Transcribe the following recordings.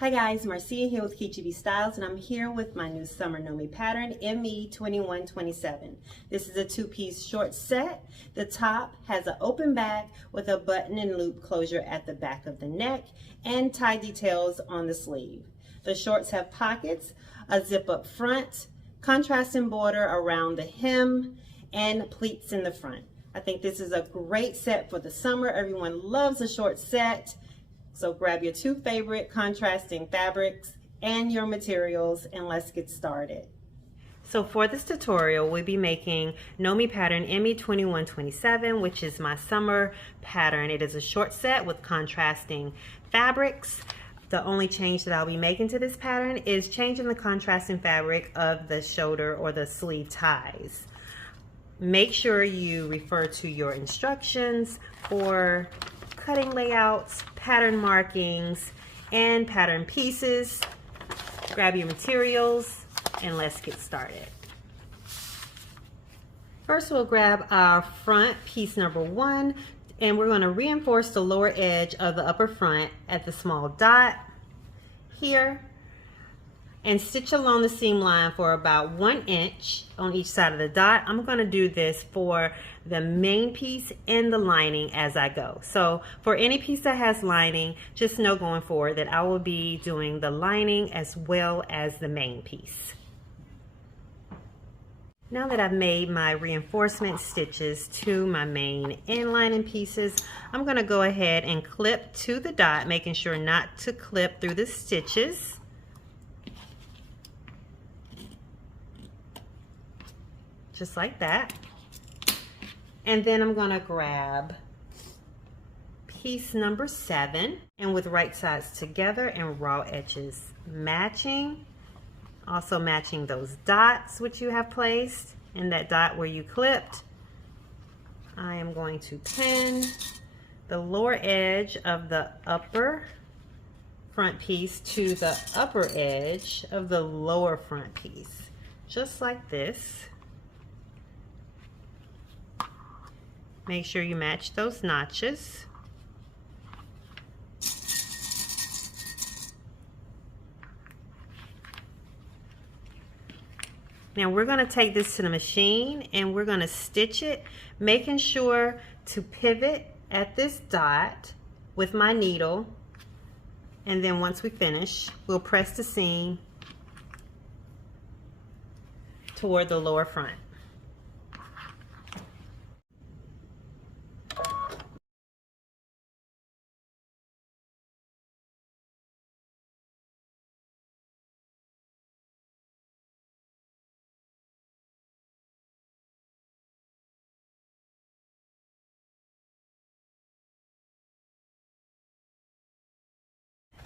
Hi guys, Marcia here with KGB Styles, and I'm here with my new summer Know Me pattern, ME2127. This is a two-piece short set. The top has an open back with a button and loop closure at the back of the neck and tie details on the sleeve. The shorts have pockets, a zip-up front, contrasting border around the hem, and pleats in the front. I think this is a great set for the summer. Everyone loves a short set. So grab your two favorite contrasting fabrics and your materials, and let's get started. So for this tutorial, we'll be making Know Me pattern ME2127, which is my summer pattern. It is a short set with contrasting fabrics. The only change that I'll be making to this pattern is changing the contrasting fabric of the shoulder or the sleeve ties. Make sure you refer to your instructions for cutting layouts, pattern markings, and pattern pieces. Grab your materials and let's get started. First, we'll grab our front piece number 1, and we're going to reinforce the lower edge of the upper front at the small dot here and stitch along the seam line for about 1 inch on each side of the dot. I'm going to do this for the main piece and the lining as I go. So for any piece that has lining, just know going forward that I will be doing the lining as well as the main piece. Now that I've made my reinforcement stitches to my main and lining pieces, I'm going to go ahead and clip to the dot, making sure not to clip through the stitches. Just like that. And then I'm going to grab piece number 7, and with right sides together and raw edges matching, also matching those dots which you have placed, and that dot where you clipped, I am going to pin the lower edge of the upper front piece to the upper edge of the lower front piece, just like this. Make sure you match those notches. Now we're going to take this to the machine and we're going to stitch it, making sure to pivot at this dot with my needle, and then once we finish, we'll press the seam toward the lower front.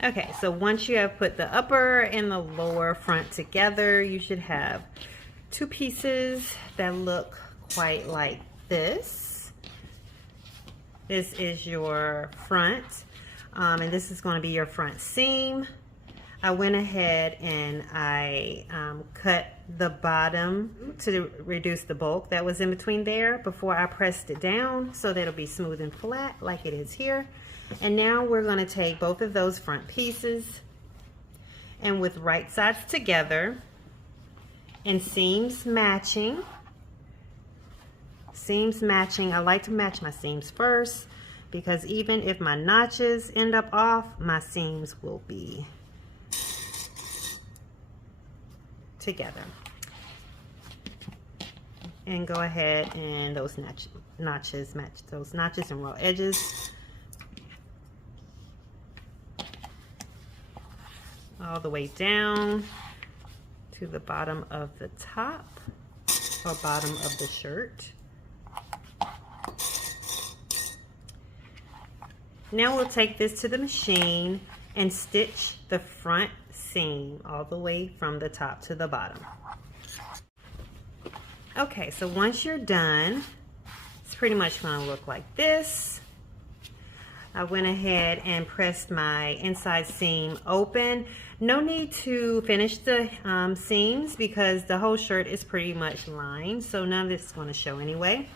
Okay, so once you have put the upper and the lower front together, you should have two pieces that look quite like this. This is your front, and this is going to be your front seam. I went ahead and I cut the bottom to reduce the bulk that was in between there before I pressed it down, so that it'll be smooth and flat like it is here. And now we're going to take both of those front pieces, and with right sides together and seams matching, I like to match my seams first, because even if my notches end up off, my seams will be together. And go ahead and those notches match those notches and raw edges all the way down to the bottom of the top or bottom of the shirt. Now we'll take this to the machine and stitch the front seam all the way from the top to the bottom. Okay, so once you're done, it's pretty much going to look like this. I went ahead and pressed my inside seam open. No need to finish the seams because the whole shirt is pretty much lined, so none of this is going to show anyway.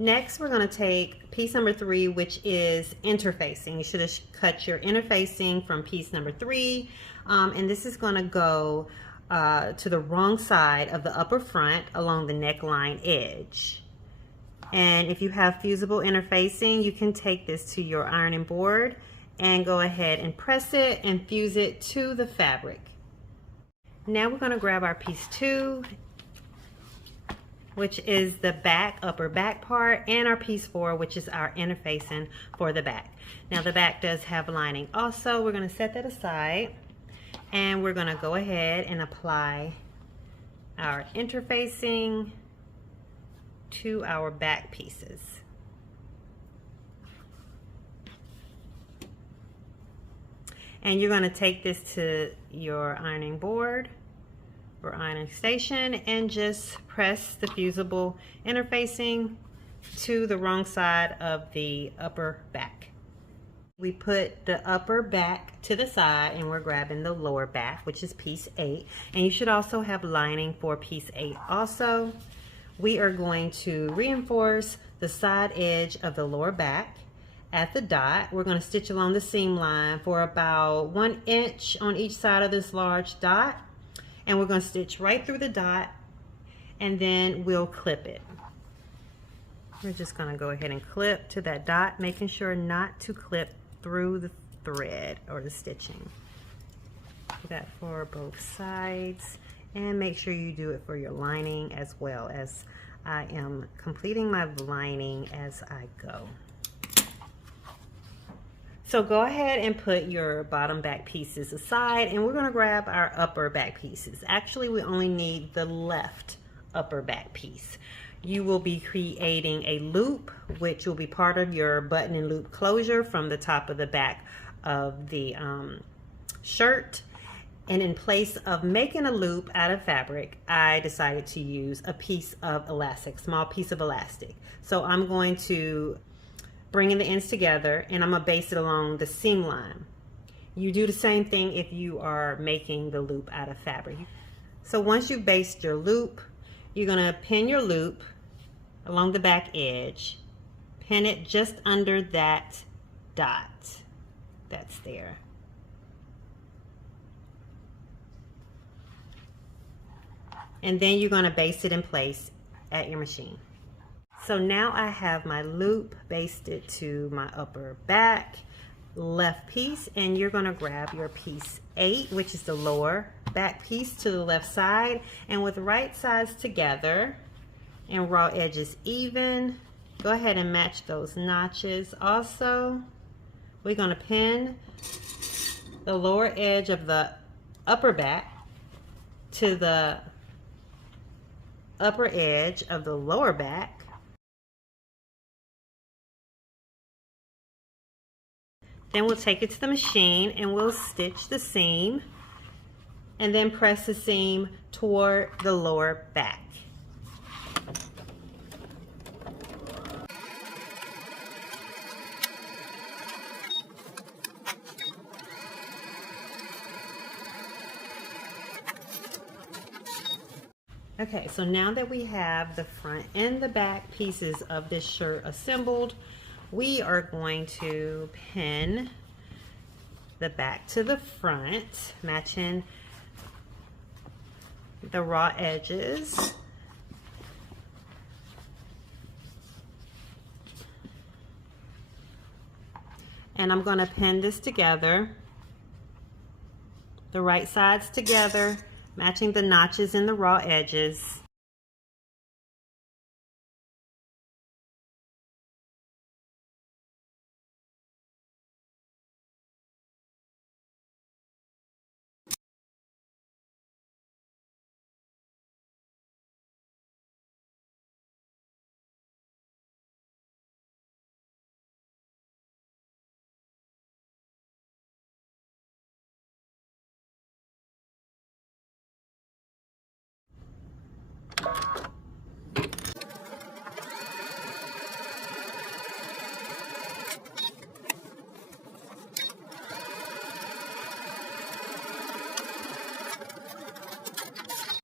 Next, we're going to take piece number 3, which is interfacing. You should have cut your interfacing from piece number 3, and this is going to go to the wrong side of the upper front along the neckline edge. And if you have fusible interfacing, you can take this to your ironing board and go ahead and press it and fuse it to the fabric. Now we're going to grab our piece 2, which is the back, upper back part, and our piece 4, which is our interfacing for the back. Now the back does have lining also. We're going to set that aside, and we're going to go ahead and apply our interfacing to our back pieces. And you're going to take this to your ironing board or ironing station and just press the fusible interfacing to the wrong side of the upper back. We put the upper back to the side and we're grabbing the lower back, which is piece 8. And you should also have lining for piece 8 also. We are going to reinforce the side edge of the lower back at the dot. We're going to stitch along the seam line for about 1 inch on each side of this large dot. And we're going to stitch right through the dot, and then we'll clip it. We're just going to go ahead and clip to that dot, making sure not to clip through the thread or the stitching. Do that for both sides, and make sure you do it for your lining as well, as I am completing my lining as I go. So go ahead and put your bottom back pieces aside, and we're going to grab our upper back pieces. Actually, we only need the left upper back piece. You will be creating a loop, which will be part of your button and loop closure from the top of the back of the shirt. And in place of making a loop out of fabric, I decided to use a piece of elastic, small piece of elastic. So I'm going to bringing the ends together, and I'm going to base it along the seam line. You do the same thing if you are making the loop out of fabric. So once you've based your loop, you're going to pin your loop along the back edge, pin it just under that dot that's there. And then you're going to base it in place at your machine. So now I have my loop basted to my upper back left piece, and you're going to grab your piece 8, which is the lower back piece, to the left side, and with right sides together and raw edges even, go ahead and match those notches. Also, we're going to pin the lower edge of the upper back to the upper edge of the lower back. Then we'll take it to the machine and we'll stitch the seam and then press the seam toward the lower back. Okay, so now that we have the front and the back pieces of this shirt assembled, we are going to pin the back to the front, matching the raw edges. And I'm going to pin this together, the right sides together, matching the notches in the raw edges.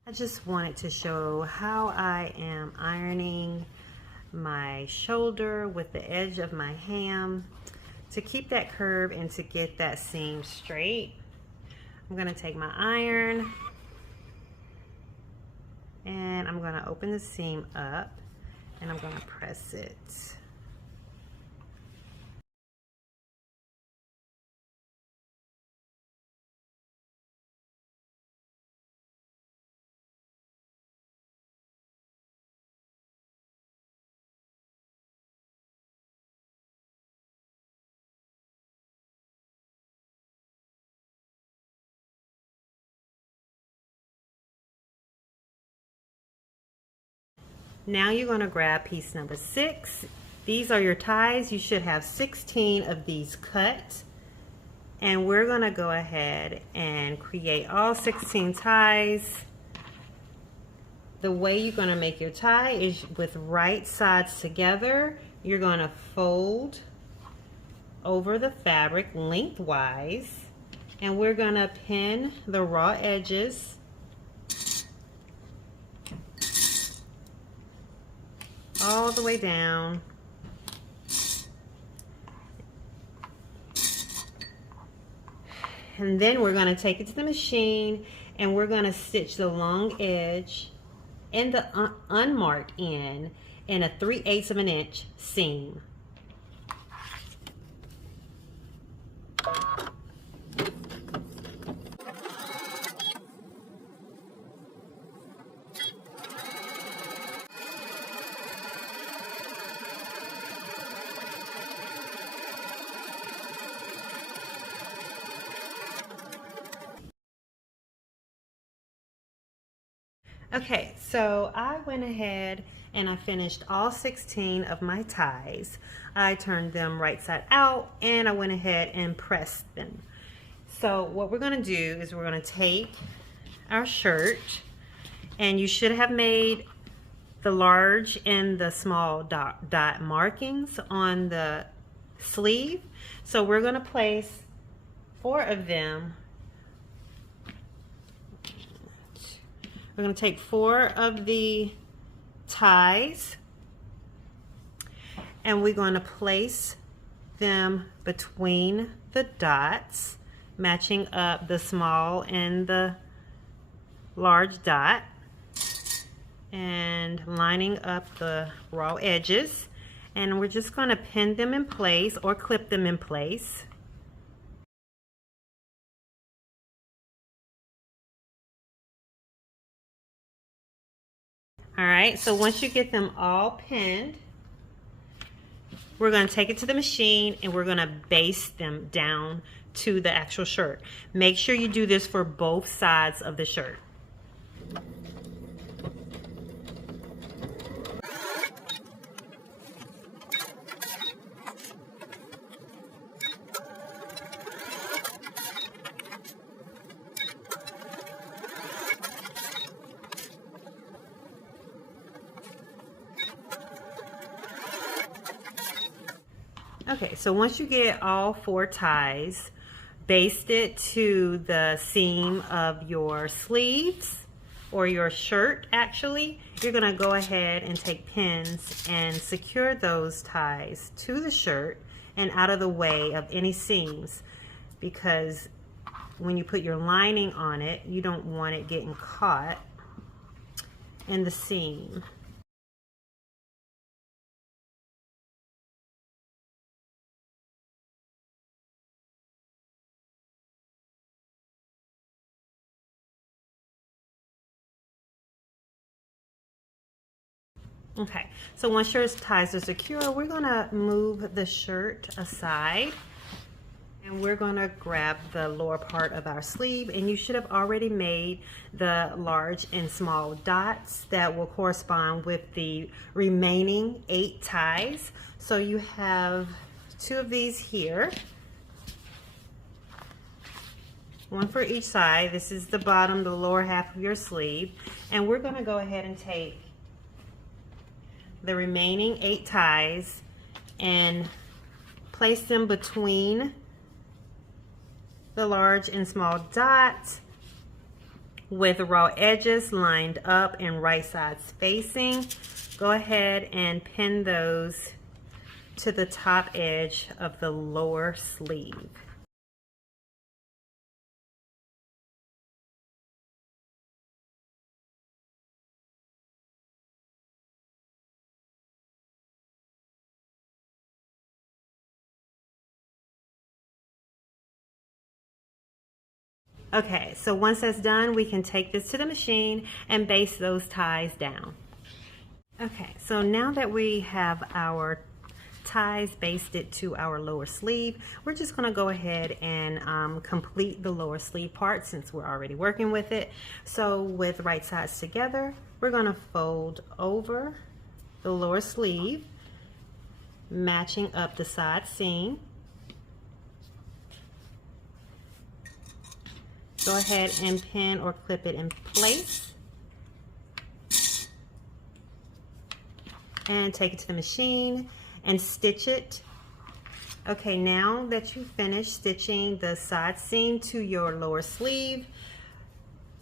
I just wanted to show how I am ironing my shoulder with the edge of my ham to keep that curve and to get that seam straight. I'm going to take my iron and I'm going to open the seam up and I'm going to press it. Now you're going to grab piece number 6. These are your ties. You should have 16 of these cut. And we're going to go ahead and create all 16 ties. The way you're going to make your tie is with right sides together. You're going to fold over the fabric lengthwise. And we're going to pin the raw edges all the way down. And then we're going to take it to the machine and we're going to stitch the long edge and the unmarked end in a 3/8 of an inch seam. Okay, so I went ahead and I finished all 16 of my ties. I turned them right side out and I went ahead and pressed them. So what we're going to do is we're going to take our shirt, and you should have made the large and the small dot markings on the sleeve. So we're going to place 4 of them. We're going to take 4 of the ties and we're going to place them between the dots, matching up the small and the large dot and lining up the raw edges. And we're just going to pin them in place or clip them in place. All right, so once you get them all pinned, we're going to take it to the machine and we're going to baste them down to the actual shirt. Make sure you do this for both sides of the shirt. Okay, so once you get all 4 ties basted to the seam of your sleeves or your shirt, actually, you're going to go ahead and take pins and secure those ties to the shirt and out of the way of any seams, because when you put your lining on it, you don't want it getting caught in the seam. Okay, so once your ties are secure, we're going to move the shirt aside and we're going to grab the lower part of our sleeve, and you should have already made the large and small dots that will correspond with the remaining 8 ties. So you have 2 of these here, 1 for each side. This is the bottom, the lower half of your sleeve, and we're going to go ahead and take the remaining 8 ties and place them between the large and small dots with raw edges lined up and right sides facing. go ahead and pin those to the top edge of the lower sleeve. Okay, so once that's done, we can take this to the machine and baste those ties down. Okay, so now that we have our ties basted to our lower sleeve, we're just going to go ahead and complete the lower sleeve part since we're already working with it. So with right sides together, we're going to fold over the lower sleeve, matching up the side seam. Go ahead and pin or clip it in place and take it to the machine and stitch it. Okay, now that you've finished stitching the side seam to your lower sleeve,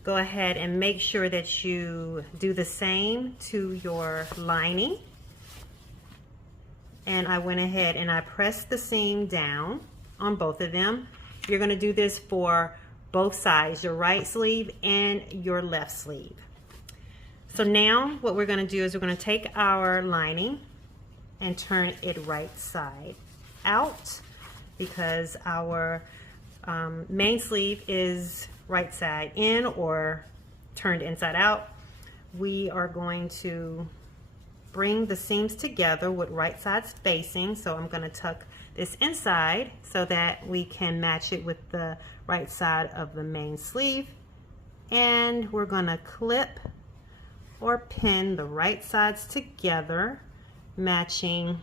go ahead and make sure that you do the same to your lining. And I went ahead and I pressed the seam down on both of them. You're going to do this for both sides, your right sleeve and your left sleeve. So now what we're going to do is we're going to take our lining and turn it right side out, because our main sleeve is right side in or turned inside out. We are going to bring the seams together with right sides facing. So I'm going to tuck this inside so that we can match it with the right side of the main sleeve, and we're going to clip or pin the right sides together, matching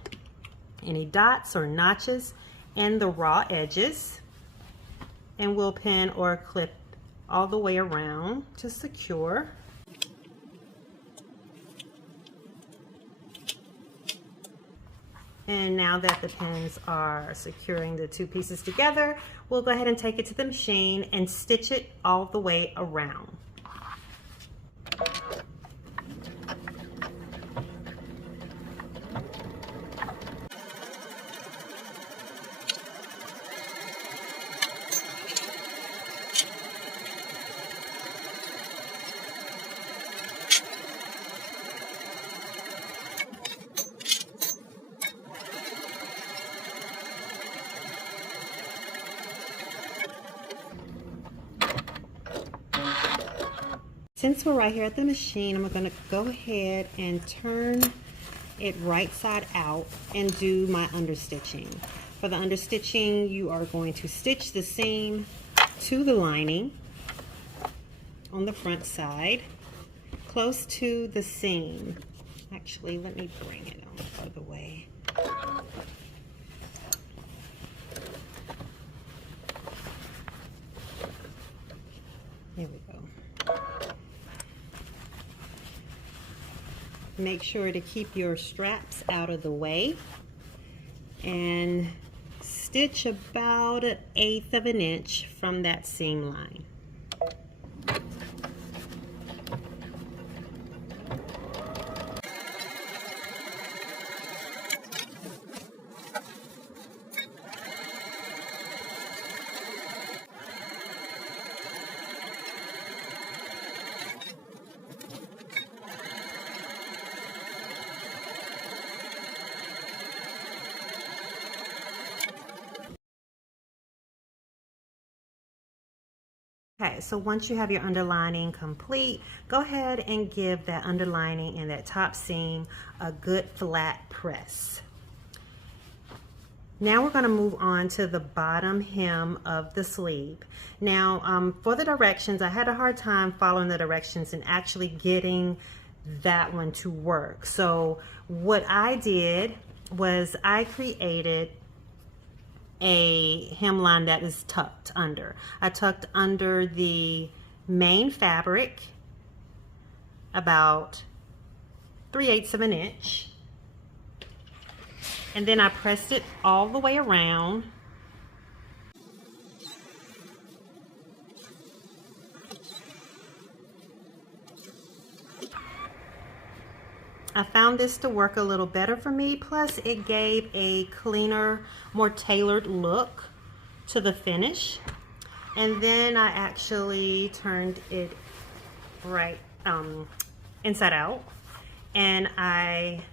any dots or notches and the raw edges, and we'll pin or clip all the way around to secure. And now that the pins are securing the two pieces together, we'll go ahead and take it to the machine and stitch it all the way around. Since we're right here at the machine, I'm going to go ahead and turn it right side out and do my understitching. For the understitching, you are going to stitch the seam to the lining on the front side, close to the seam. Actually, let me bring it on further away. Here we go. Make sure to keep your straps out of the way and stitch about 1/8 of an inch from that seam line. Okay, so once you have your underlining complete, go ahead and give that underlining and that top seam a good flat press. Now we're going to move on to the bottom hem of the sleeve. Now for the directions, I had a hard time following the directions and actually getting that one to work. So what I did was I created a hemline that is tucked under. I tucked under the main fabric about 3/8 of an inch, and then I pressed it all the way around. I found this to work a little better for me. Plus it gave a cleaner, more tailored look to the finish. And then I actually turned it inside out, and I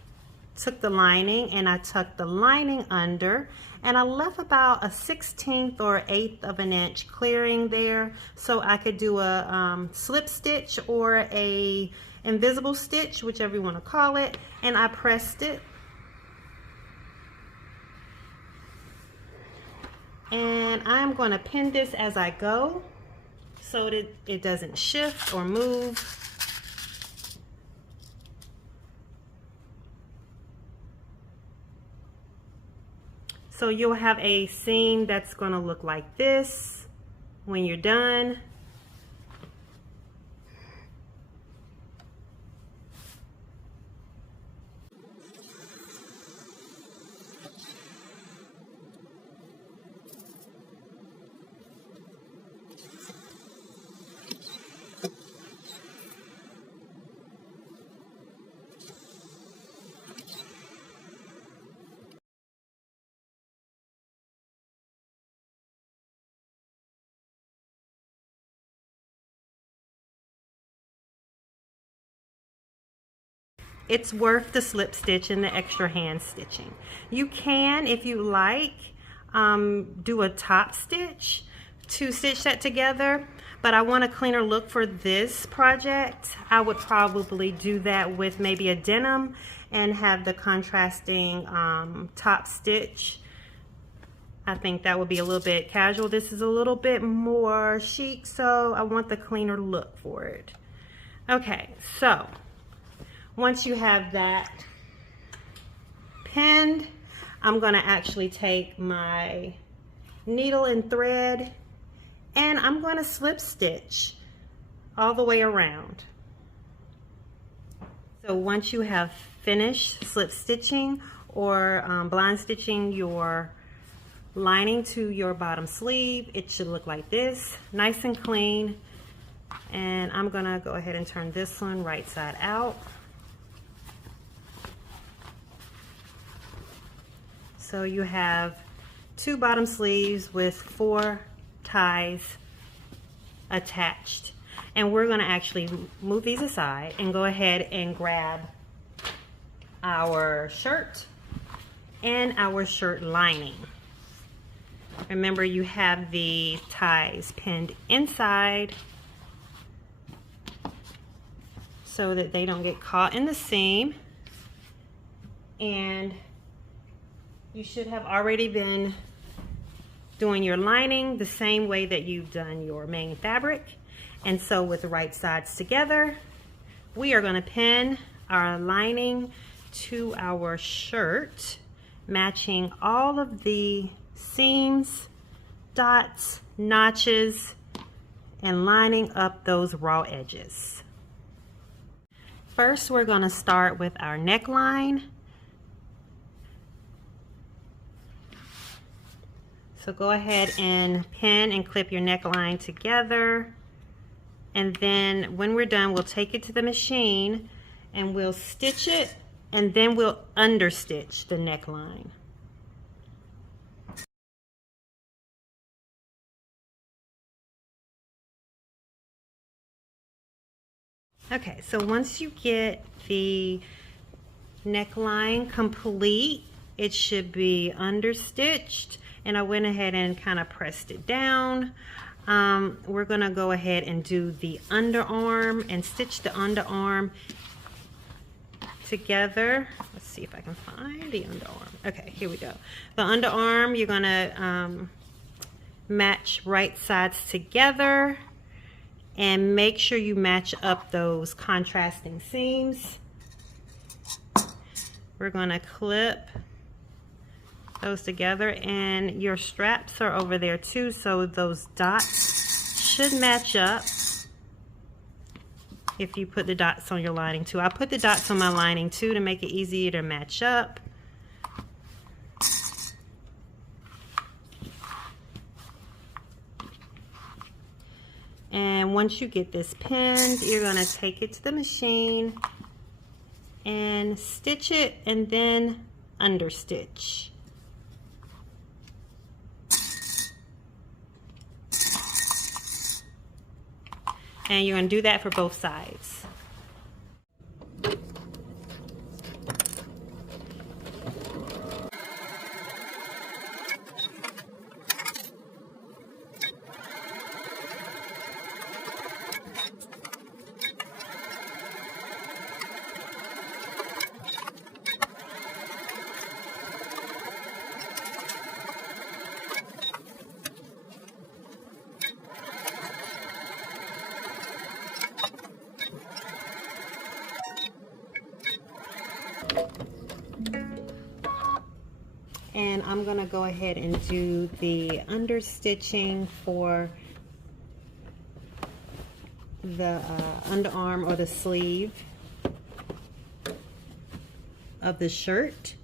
took the lining and I tucked the lining under, and I left about a 1/16 or 1/8 of an inch clearing there so I could do a slip stitch or a invisible stitch, whichever you want to call it, and I pressed it. And I'm going to pin this as I go so that it doesn't shift or move. So you'll have a seam that's going to look like this when you're done. It's worth the slip stitch and the extra hand stitching. You can, if you like, do a top stitch to stitch that together, but I want a cleaner look for this project. I would probably do that with maybe a denim and have the contrasting top stitch. I think that would be a little bit casual. This is a little bit more chic, so I want the cleaner look for it. Okay, so once you have that pinned, I'm gonna actually take my needle and thread and I'm gonna slip stitch all the way around. So once you have finished slip stitching or blind stitching your lining to your bottom sleeve, it should look like this, nice and clean. And I'm gonna go ahead and turn this one right side out. So you have 2 bottom sleeves with 4 ties attached. And we're going to actually move these aside and go ahead and grab our shirt and our shirt lining. Remember, you have the ties pinned inside so that they don't get caught in the seam. And you should have already been doing your lining the same way that you've done your main fabric. And so with the right sides together, we are going to pin our lining to our shirt, matching all of the seams, dots, notches, and lining up those raw edges. First, we're going to start with our neckline. So go ahead and pin and clip your neckline together. And then when we're done, we'll take it to the machine and we'll stitch it, and then we'll understitch the neckline. Okay, so once you get the neckline complete, it should be understitched. And I went ahead and kind of pressed it down. We're gonna go ahead and do the underarm and stitch the underarm together. Let's see if I can find the underarm. Okay, here we go. The underarm, you're gonna match right sides together and make sure you match up those contrasting seams. We're gonna clip those together, and your straps are over there too, so those dots should match up if you put the dots on your lining too. I put the dots on my lining too to make it easier to match up. And once you get this pinned, you're going to take it to the machine and stitch it and then understitch. And you're going to do that for both sides. And I'm going to go ahead and do the understitching for the underarm or the sleeve of the shirt.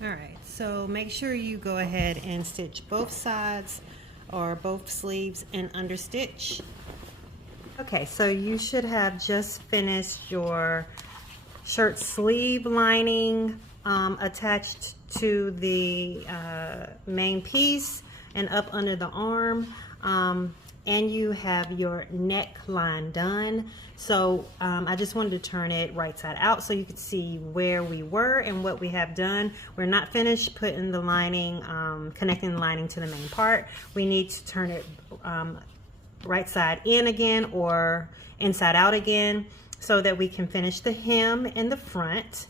Alright, so make sure you go ahead and stitch both sides or both sleeves and understitch. Okay, so you should have just finished your shirt sleeve lining attached to the main piece and up under the arm, and you have your neckline done. So I just wanted to turn it right side out so you could see where we were and what we have done. We're not finished putting the lining, connecting the lining to the main part. We need to turn it right side in again or inside out again so that we can finish the hem in the front,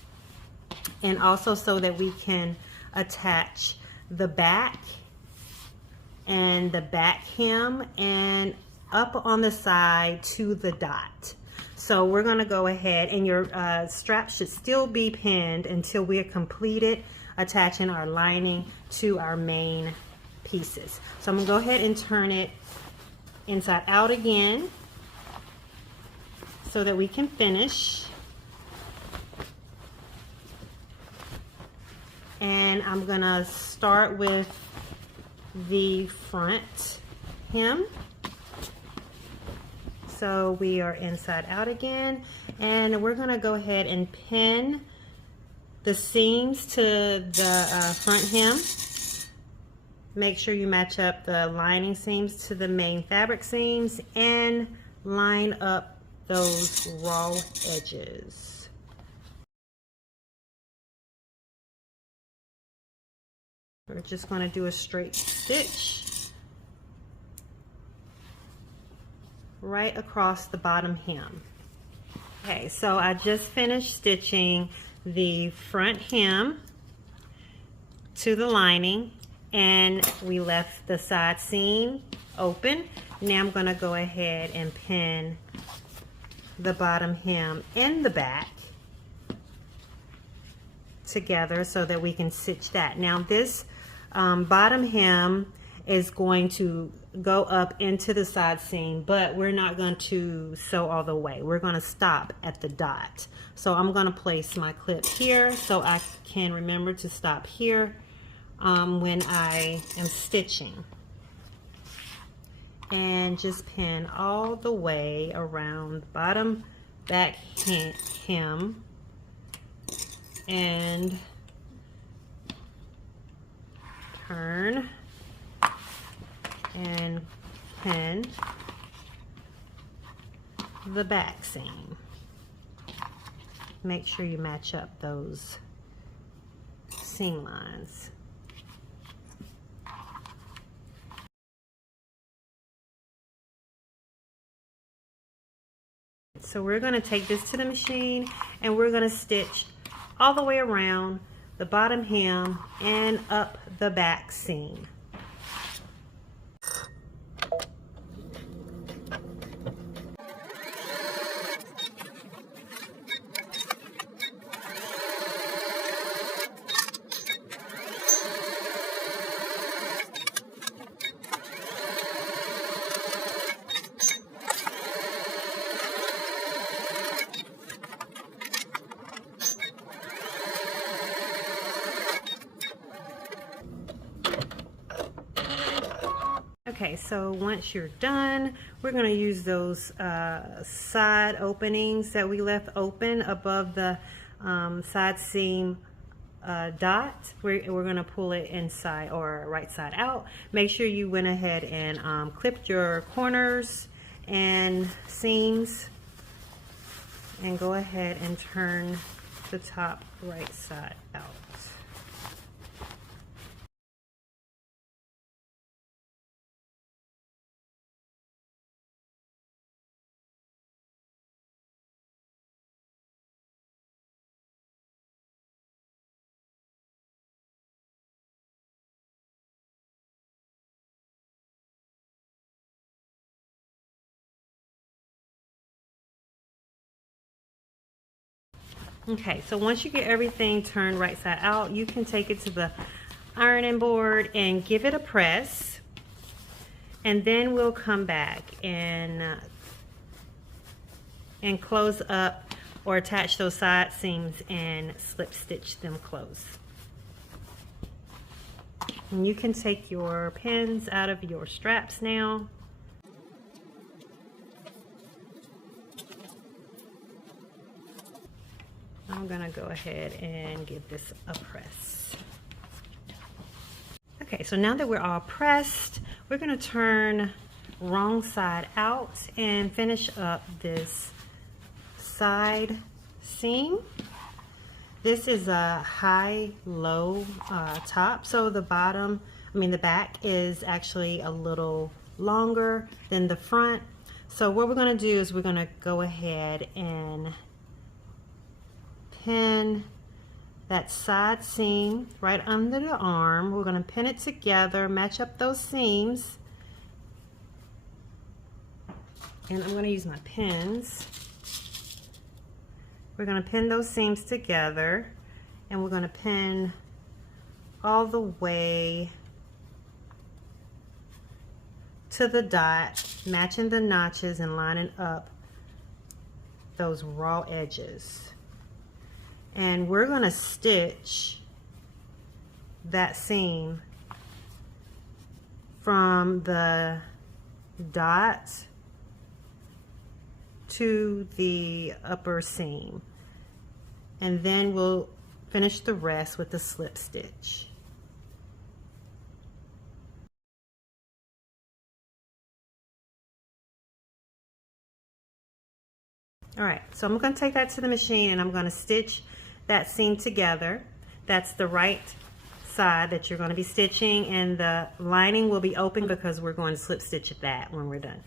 and also so that we can attach the back and the back hem and up on the side to the dot. So we're going to go ahead, and your strap should still be pinned until we are completed attaching our lining to our main pieces. So I'm going to go ahead and turn it inside out again so that we can finish. And I'm going to start with the front hem. So we are inside out again, and we're going to go ahead and pin the seams to the front hem. Make sure you match up the lining seams to the main fabric seams and line up those raw edges. We're just going to do a straight stitch right across the bottom hem. Okay, so I just finished stitching the front hem to the lining, and we left the side seam open. Now I'm going to go ahead and pin the bottom hem and the back together so that we can stitch that. Now this bottom hem is going to go up into the side seam, but we're not going to sew all the way. We're going to stop at the dot. So I'm going to place my clip here so I can remember to stop here when I am stitching, and just pin all the way around the bottom back hem and turn and pin the back seam. Make sure you match up those seam lines. So we're going to take this to the machine, and we're going to stitch all the way around the bottom hem and up the back seam. Okay, so once you're done, we're going to use those side openings that we left open above the side seam dot. We're going to pull it inside or right side out. Make sure you went ahead and clipped your corners and seams, and go ahead and turn the top right side out. Okay, so once you get everything turned right side out, you can take it to the ironing board and give it a press, and then we'll come back and close up or attach those side seams and slip stitch them close. And you can take your pins out of your straps now. I'm gonna go ahead and give this a press. Okay, so now that we're all pressed, we're gonna turn wrong side out and finish up this side seam. This is a high-low top, so the back is actually a little longer than the front. So what we're gonna do is we're gonna go ahead and pin that side seam right under the arm. We're going to pin it together, match up those seams, and I'm going to use my pins. We're going to pin those seams together, and we're going to pin all the way to the dot, matching the notches and lining up those raw edges. And we're going to stitch that seam from the dot to the upper seam, and then we'll finish the rest with the slip stitch. All right, so I'm going to take that to the machine and I'm going to stitch that seam together. That's the right side that you're going to be stitching, and the lining will be open because we're going to slip stitch that when we're done.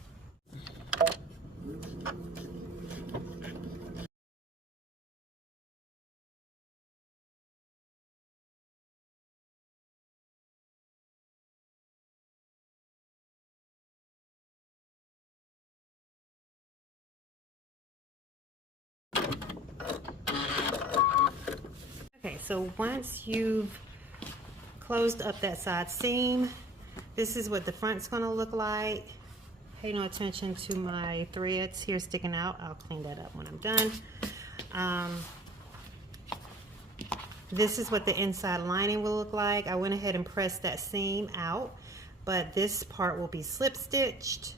Okay, so once you've closed up that side seam, this is what the front's going to look like. Pay no attention to my threads here sticking out. I'll clean that up when I'm done. This is what the inside lining will look like. I went ahead and pressed that seam out, but this part will be slip stitched.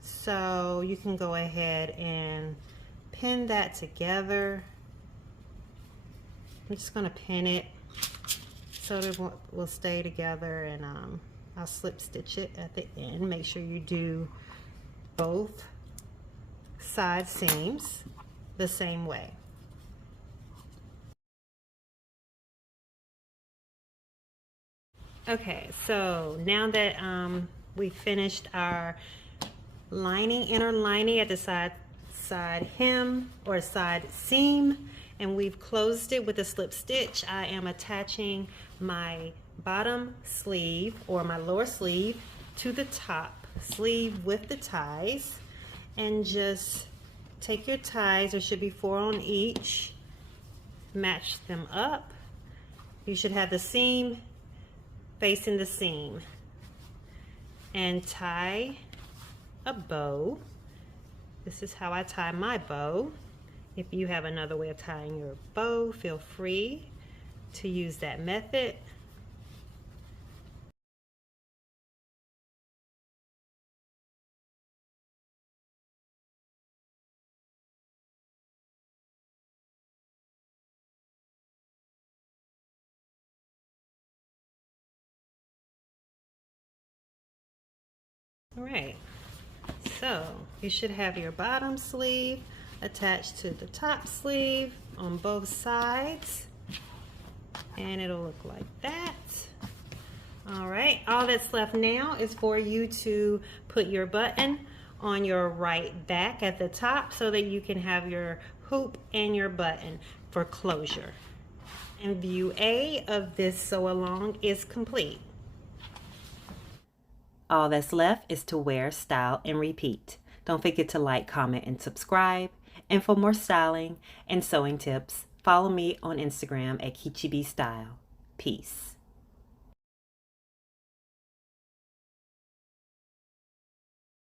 So you can go ahead and pin that together. I'm just going to pin it so that it will stay together, and I'll slip stitch it at the end. Make sure you do both side seams the same way. Okay, so now that we finished our inner lining at the side hem or side seam, and we've closed it with a slip stitch, I am attaching my bottom sleeve or my lower sleeve to the top sleeve with the ties, and just take your ties, there should be 4 on each, match them up. You should have the seam facing the seam, and tie a bow. This is how I tie my bow. If you have another way of tying your bow, feel free to use that method. All right, so you should have your bottom sleeve attached to the top sleeve on both sides, and it'll look like that. All right, all that's left now is for you to put your button on your right back at the top so that you can have your hoop and your button for closure. And view A of this sew along is complete. All that's left is to wear, style, and repeat. Don't forget to like, comment, and subscribe. And for more styling and sewing tips, follow me on Instagram at KichiBStyle. Peace.